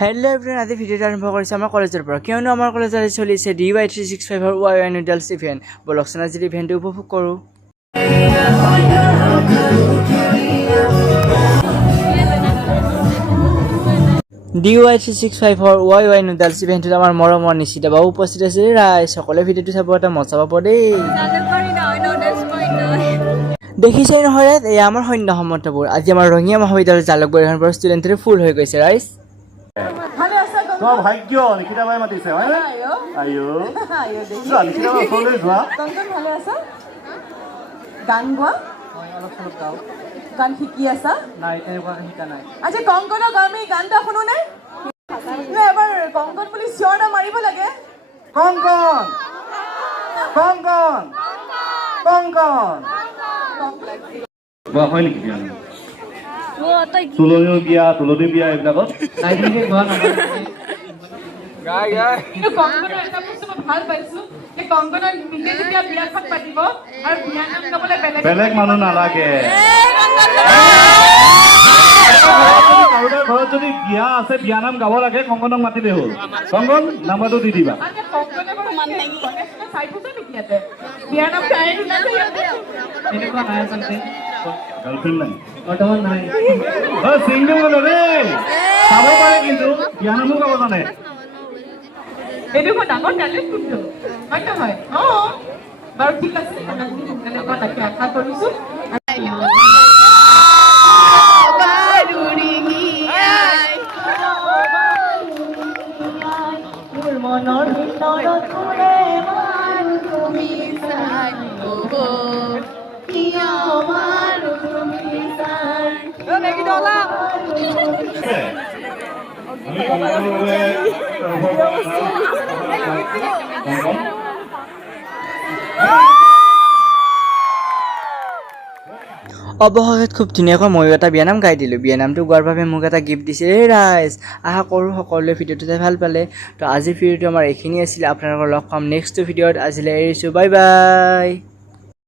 Hello' everyone, আজি ভিডিঅ'টো আৰম্ভ কৰিছে আমাৰ কলেজৰ পৰা। কিয়নো আমাৰ কলেজত চলিছে DY365ৰ YY নুডলছ ইভেণ্ট। বলকচোন আজি ইভেণ্টটো উপভোগ কৰোঁ। DY365ৰ YY নুডলছ ইভেণ্টত আমাৰ মৰমৰ নিশ্চিত বাবু উপস্থিত আছে। ৰাইজ সকলোৱে ভিডিঅ'টো চাব, এটা মজা পাব দেই। দেখিছেই নহয়, এয়া আমাৰ সৈন্য সামন্তবোৰ। আজি আমাৰ ৰঙিয়া মহাবিদ্যালয়ৰ জালুকবাৰীখনৰ পৰা ষ্টুডেণ্টেৰে ফুল হৈ গৈছে। ৰাইজ ভাগ্য নিকিতা বাই মাতিছে হয় না আইও যোৱা নিকিতা বাই ওচৰলৈ যোৱা কংকন ভালে আছা গান গোৱা অলপ চলপ গাওঁ। গান শিকি আছা নাই, তেনেকুৱা শিকা নাই। আজি কংকনক আমি গানটা শুনো নে এবাৰ কংকন বুলি চিঞৰ এটা মাৰিব লাগে কংকন কংকন কংকন হয় নেকি তুলনি বিয়া এইবিলাকত কিন্তু কংকনৰ এটা বস্তু মই ভাল পাইছো যে কংকনৰ নিজে যেতিয়া বিয়াখন পাতিব আৰু বিয়া নাম গাবলৈ বেলেগ মানুহ নালাগে কাৰোবাৰ ঘৰত যদি বিয়া আছে বিয়া নাম গাব লাগে কংকনক মাতিলে হ'ল কংকন নাম্বাৰটো দি দিবা কংকনে বাৰু চাই ফুৰিছে নেকি ইয়াতে বিয়া নাম গাই দিলা তেনেকুৱা নাই আচলতে, গাৰ্লফ্ৰেণ্ড নাই বৰ্তমান নাই। চিংগল মানুহ দেই চাব পাৰে কিন্তু বিয়া নামো গাব জানে এইটো মই ডাঙৰ টেলেণ্ট কিন্তু হয় নহয় বাৰু ঠিক আছে সোনকালে মই তাকে আশা কৰিছো মনৰ ভিতৰত ফুলে মাৰো তুমি অৱশেষত খুব ধুনীয়াকৈ ময়ো এটা বিয়ানাম গাই দিলোঁ। বিয়ানামটো গোৱাৰ বাবে মোক এটা গিফ্ট দিছে ৰাইজ। আশা কৰোঁ সকলোৱে ভিডিঅ'টো চাই ভাল পালে। তো আজিৰ ভিডিঅ'টো আমাৰ এইখিনি আছিলে। আপোনালোকৰ লগ পাম নেক্সট ভিডিঅ'ত। আজিলৈ এৰিছোঁ, বাই বাই।